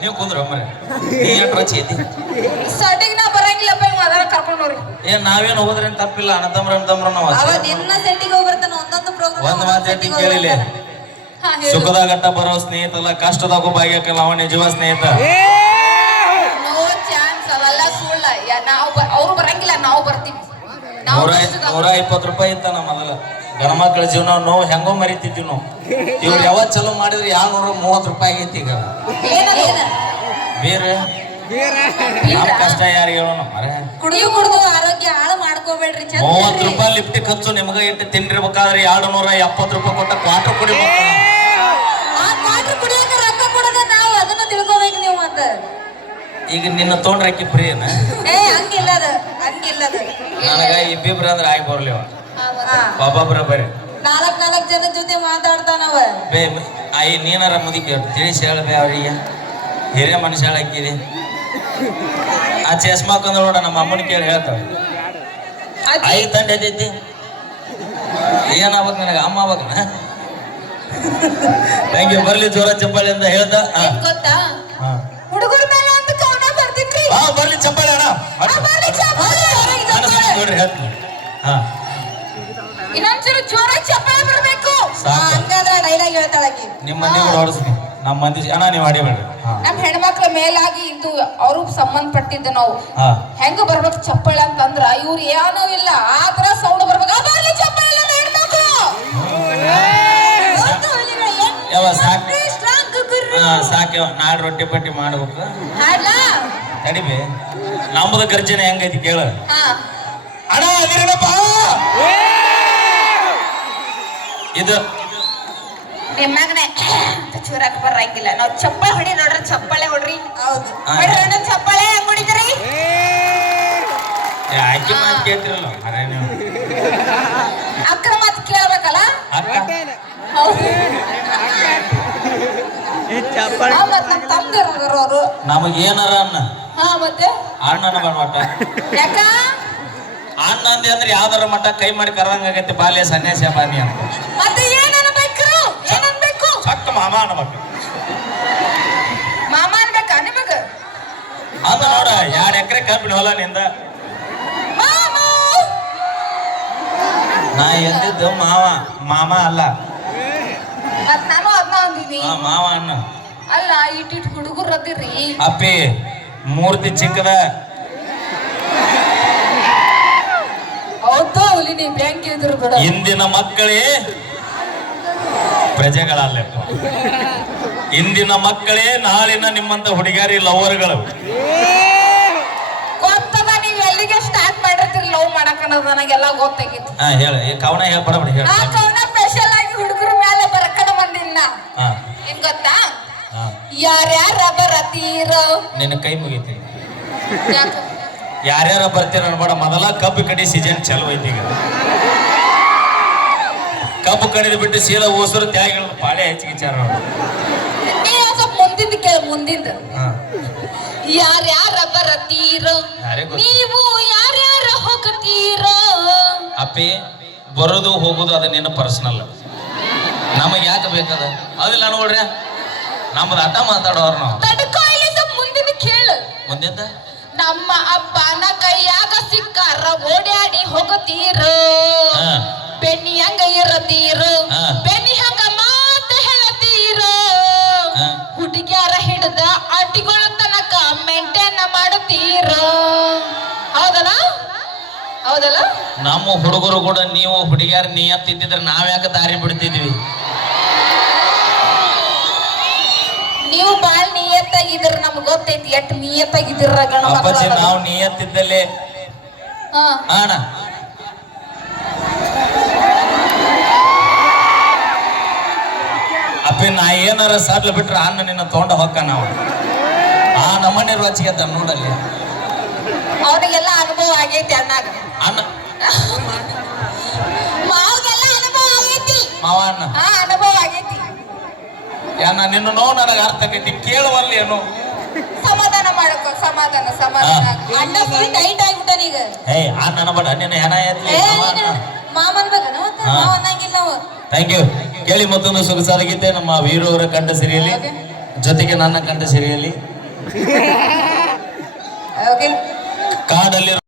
ನೀವು ಕುಂದ್ರ ಮರೆ ನೀ ರಚಿ ಐತಿ ಸಟಿಗ್ ನಾ ಬರಂಗಿಲ್ಲಪ್ಪ ಏನ್ ನಾವೇನ್ ಹೋಗೋದ್ರೇನ್ ತಪ್ಪಿಲ್ಲ. ಅಣ್ಣತಮ್ರ ಅಣ್ಣತಮ್ರ ನಾವು ಅವ ಅಷ್ಟೇ. ನಿನ್ನ ಸೆಟ್ಟಿಗೆ ಹೋಗಿ ಬರ್ತಾನ ಒಂದೊಂದು ಪ್ರೋಗ್ರಾಮ್ ಒಂದ್ ಮಾತು ಕೇಳಿಲ್ಲ ಸುಖದಾಗಟ್ಟ ಬರೋ ಸ್ನೇಹಿತಲ್ಲ ಕಷ್ಟದಾಗೂ ಭಾಗ್ಯಕ್ಕಲ್ಲ ಅವ ನಿಜವ ಸ್ನೇಹಿತ. ನೋ ಚಾನ್ಸ್ ಅವೆಲ್ಲ ಸುಳ್ಳ. ಯಾ- ನಾವು ಅವ್ರು ಬರಂಗಿಲ್ಲ ನಾವು ಬರ್ತೀವಿ. ನೂರ ಇಪ್ಪತ್ತು ರೂಪಾಯಿ ಇತ್ತ ನಮ್ಮ ಮೊದಲ. ಗಣಮಕ್ಳ ಜೀವನ ನೋವು ಹೆಂಗೋ ಮರಿತಿದ್ವಿ ನಾವು. ಇವ್ರು ಯಾವತ್ ಚಲೋ ಮಾಡಿದ್ರೆ ಯಾವ ನೂರ ಮೂವತ್ತು ರೂಪಾಯಿ ಆಗೈತಿ ಈಗ. ಏನದು? ಬೇರೆ? ನಮ್ಮ ಕಷ್ಟ ಯಾರಿಗೆ ಹೇಳೋಣ ಮರೆ ಕುಡಿದು ಕುಡಿದು ಆರೋಗ್ಯ ಹಾಳು ಮಾಡ್ಕೋಬೇಡ್ರಿ ಮೂವತ್ತು ರೂಪಾಯಿ ಲಿಫ್ಟ್ ಖರ್ಚು ನಿಮ್ಗೆ ಇಟ್ಟು ತಿಂಡಿರ್ಬೇಕಾದ್ರೆ ಎರಡು ನೂರ ಎಪ್ಪತ್ತು ರೂಪಾಯಿ ಕೊಟ್ಟ ಕ್ವಾರ್ಟರ್ ಕುಡಿಬೇಕು ಆ ಕ್ವಾಟ್ರ್ ಕುಡಿಯಕ್ಕೆ ರೊಕ್ಕ ಕೊಡದ ನಾವು ಅದನ್ನ ತಿಳ್ಕೊಬೇಕು ನೀವು ಅಂತ. ಈಗ ನಿನ್ನ ತೊಗೊಂಡ್ರೆ ಅಕ್ಕಿ ಫ್ರೀ ಏನ ಹಂಗಿಲ್ಲ ಅದ ಹಂಗಿಲ್ಲ ಅದ ನನಗ ಇಬ್ಬಿಬ್ರ ಅಂದ್ರೆ ಆಗಿ ಬರ್ಲಿವ? ಒಬ್ಬೊಬ್ರ ಬರ್ರಿ. ನಾಲ್ಕ್ ನಾಲ್ಕ್ ಜನ ಜೊತೆ ಮಾತಾಡ್ತಾನವ ಬೇ ನೀನಾರ ಮುದಿಕೆ ತಿಳಿಸಿ ಹೇಳ್ಬೇ ಅವರಿಗೆ. ಹಿರಿಯ ಮನುಷ್ಯ ಹೇಳಕ್ಕಿರಿ ಆ ಚಸ್ಮಾ ನೋಡ ನಮ್ಮ ಅಮ್ಮನ ಕೇಳಿ ಹೇಳ್ತ ಅಜ್ಜಿ, ಐದು ತಂಡ ಏನಾಗ್ಬೇಕು ನನಗೆ? ಅಮ್ಮ ಆಗ್ಬೇಕು ಯು ಬರ್ಲಿ ಜೋರ ಚಪ್ಪಾಳಿ ಅಂತ ಹೇಳ್ದ ಗೊತ್ತಾ. ಹುಡುಗರ ಮೇಲೆ ಅಂತ ಕವನ ಬರ್ತಿದ್ರಿ ಹಾ ಬರ್ಲಿ ಚಪ್ಪಾಳಿ ಅಣ್ಣ. ನೋಡ್ರಿ ಹೇಳ್ತೀನಿ. ಇನ್ನೊಂದ್ಸರಿ ಜೋರಾಗಿ ಚಪ್ಪಾಳೆ ಬರ್ಬೇಕು. ಹಂಗಾದ್ರೆ ಡೈಲಾಗ್ ಹೇಳ್ತಾಳಕಿ ನಿಮ್ಮ ಮನೆ ಕೂಡ ನಮ್ಮ ಮಂದಿ ಅಣ್ಣ ನೀವು ಹೊಡಿಬೇಡ್ರಿ ಹಾ. ನಮ್ ಹೆಣ್ಮಕ್ಳ ಮೇಲಾಗಿ ಇದು ಅವ್ರು ಸಂಬಂಧಪಟ್ಟಿದ್ದ ನಾವು. ಹೆಂಗ ಬರ್ಬೇಕು ಚಪ್ಪಳ ಅಂತಂದ್ರ ಇವ್ರು ಏನೂ ಇಲ್ಲ. ಆತರ ತರ ಸೌಂಡ್ ಬರ್ಬೇಕು. ಆ, ಚಪ್ಪಳ ನಮ್ಮ ಹೆಣ್ಮಕ್ಳು. ಯಾವ ಸಾಕು. ಸ್ಟ್ರಾಂಗ್ ಗುರು ಹಾ ಸಾಕು ನಾಡ್ ರೊಟ್ಟಿ ಪಟ್ಟಿ ಮಾಡ್ಬೇಕು. ಕಡಿಮೆ ನಮ್ಮದ ಗರ್ಜನೆ ಹೆಂಗೈತಿ ಕೇಳ. ಅಣ್ಣ ಅದಿರೇನಪ್ಪ ಇದು ನಿಮ್ ಚೂರ ಚೂರಾಕ್ ಬರಂಗಿಲ್ಲ ನಾವು ಚಪ್ಪಾಳೆ ಹೊಡಿ ನೋಡ್ರಿ ಚಪ್ಪಾಳೆ ಹೊಡ್ರಿ. ಹೌದು. ಹೊಡ್ರಿ ಚಪ್ಪಾಳೆ ಹೆಂಗ್ ಹೊಡಿತೀರಿ? ಅಕ್ರಮಾತ್ ಮಾತು ಕೇಳ್ತಿರಲ್ಲ ಮರೆ ನೀವು ಅಕ್ರ ಮಾತ್ ಕೇಳ್ಬೇಕಲ್ಲ? ಅಕ್ಕ. ಹೌದು. ಹಾ, ಮತ್ತ್ ನಮ್ ತಮ್ದಿರೋರು ಅವ್ರು ನಮಗ್ ಏನಾರ ಅನ್ನ. ಹಾ ಮತ್ತೆ? ಅಣ್ಣನ ಯಾಕ? ಅಣ್ಣ ಅಂದೆ ಅಂದ್ರೆ ಯಾವ್ದಾರ ಮಟ್ಟ ಕೈ ಮಾಡಿ ಕರ್ದಂಗ ಆಗೈತಿ ಬಾಲ್ಯ ಸನ್ಯಾಸಿ ಬಾಲ್ಯ ಅಂತ. ಮತ್ತೆ ಏನ್ ಅನ್ಬೇಕು ಏನ್ ಅನ್ಬೇಕು? ಚಕ್ಕ ಮಾಮ ಅನ್ಬೇಕು. ಮಾಮ ಅನ್ಬೇಕಾ ನಿಮಗ? ಅಂದ ನೋಡ ಎರಡ್ ಎಕರೆ ಕಬ್ಬಿನ ಹೊಲ ನಿಂದ. ನಾ ಎಂದಿದ್ದು ಮಾವ ಮಾಮ ಅಲ್ಲ. ಮತ್ ನಾನು ಅದನ್ನ ಅಂದಿನಿ. ಆ, ಮಾವ ಅಣ್ಣ. ಅಲ್ಲ ಇಟ್ಟಿಟ್ ಹುಡುಗರು ಅದಿರಿ. ಅಪ್ಪಿ ಮೂರ್ತಿ ಚಿಕ್ಕದ ಹೌದಾ ಹುಲಿ ನೀವ್ ಬ್ಯಾಂಕ್ ಇದ್ರು ಬಿಡ ಇಂದಿನ ಮಕ್ಕಳೇ ಪ್ರಜೆಗಳಲ್ಲಪ್ಪ ಇಂದಿನ ಮಕ್ಕಳೇ ನಾಳಿನ ನಿಮ್ಮಂತ ಹುಡುಗಾರಿ ಲವರ್ಗಳು. ಗೊತ್ತದ ನೀವ್ ಎಲ್ಲಿಗೆ ಸ್ಟಾರ್ಟ್ ಮಾಡಿರ್ತೀರಿ ಲವ್ ಮಾಡಕ್ ಅನ್ನೋದು ನನಗೆಲ್ಲ ಗೊತ್ತಾಗಿತ್ತು. ಹಾ ಹೇಳ ಈ ಕವನ ಹೇಳ ಬರಬೇಡಿ ಹೇಳ. ಆ ಕವನ ಸ್ಪೆಷಲ್ ಆಗಿ ಹುಡುಗರ ಮೇಲೆ ಬರಕಡ ಬಂದಿಲ್ಲ ಹಾ. ಏನ್ ಗೊತ್ತಾ? ಯಾರ್ಯಾರ ಬರತೀರ ನಿನ್ನ ಕೈ ಮುಗಿತೀನಿ. ಯಾಕ? ಯಾರ್ಯಾರ ಬರ್ತೀರ ಅನ್ಬೇಡ. ಮೊದಲ ಕಬ್ಬು ಕಡಿ ಸೀಸನ್ ಚಲೋ ಐತಿ ಈಗ. ಕಬ್ಬು ಕಡಿದು ಬಿಟ್ಟು ಸೀಲ ಓಸರು ತ್ಯಾಗ ಪಾಳೆ ಹೆಚ್ಚಿಗೆ ಚಾರ ನೀ ಒಂದ್ ಮುಂದಿಂದ ಕೇಳ ಮುಂದಿಂದ ಯಾರ್ಯಾರ ಬರತೀರೋ. ನೀವು ಯಾರ್ಯಾರ ಹೋಗತೀರೋ. ಅಪ್ಪಿ ಬರೋದು ಹೋಗೋದು ಅದು ನಿನ್ನ ಪರ್ಸನಲ್ ನಮಗೆ ಯಾಕೆ ಬೇಕದ? ಅದಿಲ್ಲ ನೋಡ್ರಿ. ನಮ್ದು ಅಟ ಮಾತಾಡೋರು ನಾವು. ಮುಂದಿನ ಕೇಳ. ಮುಂದಿಂದ? ನಮ್ಮ ಅಪ್ಪನ ಕೈಯಾಗ ಸಿಕ್ಕಾರ ಓಡ್ಯಾಡಿ ಹೋಗತೀರ ಬೆನ್ನಿ ಹಂಗ ಇರತೀರ. ಬೆನ್ನಿ ಹಂಗ ಮಾತು ಹೇಳತೀರ ಹಾ. ಹಿಡಿದ ಅಡ್ಡಿಗಳ ತನಕ ಮೇಂಟೈನ್ ಮಾಡುತ್ತೀರ? ಹೌದಲ್ಲ? ಹೌದಲ್ಲ? ನಮ್ಮ ಹುಡುಗರು ಕೂಡ ನೀವು ಹುಡುಗಿಯರ್ ನಾವು ನಾವ್ಯಾಕೆ ದಾರಿ ಬಿಡ್ತಿದ್ವಿ ನೀವು ಬಾಳ್ ನಿಯತ್ತಾಗಿದ್ರ ನಮ್ಗೆ ಗೊತ್ತೈತಿ ಎಷ್ಟ್ ನಿಯತ್ತಾಗಿದ್ದೀರ ಗಣ ಅಪ್ಪಾಜಿ ನಾವು ನಿಯತ್ತಿದ್ದಲ್ಲಿ ಅಣ್ಣ. ಅಪ್ಪಿ ನಾ ಏನಾರ ಸಡ್ಲ ಬಿಟ್ರೆ ಅಣ್ಣ ನಿನ್ನ ತೊಗೊಂಡ ಹೊಕ್ಕ ನಾವು. ಆ ನಮ್ಮನೆ ರುಚಿಗೆ ನೋಡಲ್ಲಿ. ಅವನಿಗೆಲ್ಲ ಅನುಭವ ಆಗೈತಿ ಅಣ್ಣಾಗ. ಅಣ್ಣ ಯಾನ ನಿನ್ನ ನೋವು ನನಗೆ ಅರ್ಥ ಆಕೈತಿ ಕೇಳುವಲ್ಲಿ ಏನು? ಸಮಾಧಾನ ಮಾಡಕ್ಕ ಸಮಾಧಾನ ಸಮಾಧಾನ. ಅಣ್ಣ ಫುಲ್ ಟೈಟ್ ಆಗ್ಬಿಟ್ಟಾನ ಈಗ. ಏಯ್ ಆ ನನ್ನ ನಿನ್ನ ಅಣ್ಣನ ಎತ್ಲಿ ಏ ಮಾಮನ್ ಬೇಕನ ಹಾ. ಮಾವ ಅನ್ನಂಗಿಲ್ಲ ನಾವು. ಥ್ಯಾಂಕ್ ಯು ಕೇಳಿ ಮತ್ತೊಂದು ಸೊಗಸಾದ ಗೀತೆ ನಮ್ಮ ವೀರವರ ಕಂಡ ಸಿರಿಯಲ್ಲಿ. ಸಿರಿಯಲಿ ಜೊತೆಗೆ ನನ್ನ ಕಂಠ ಸಿರಿಯಲ್ಲಿ. ಓಕೆ. ಕಾಡಲ್ಲಿ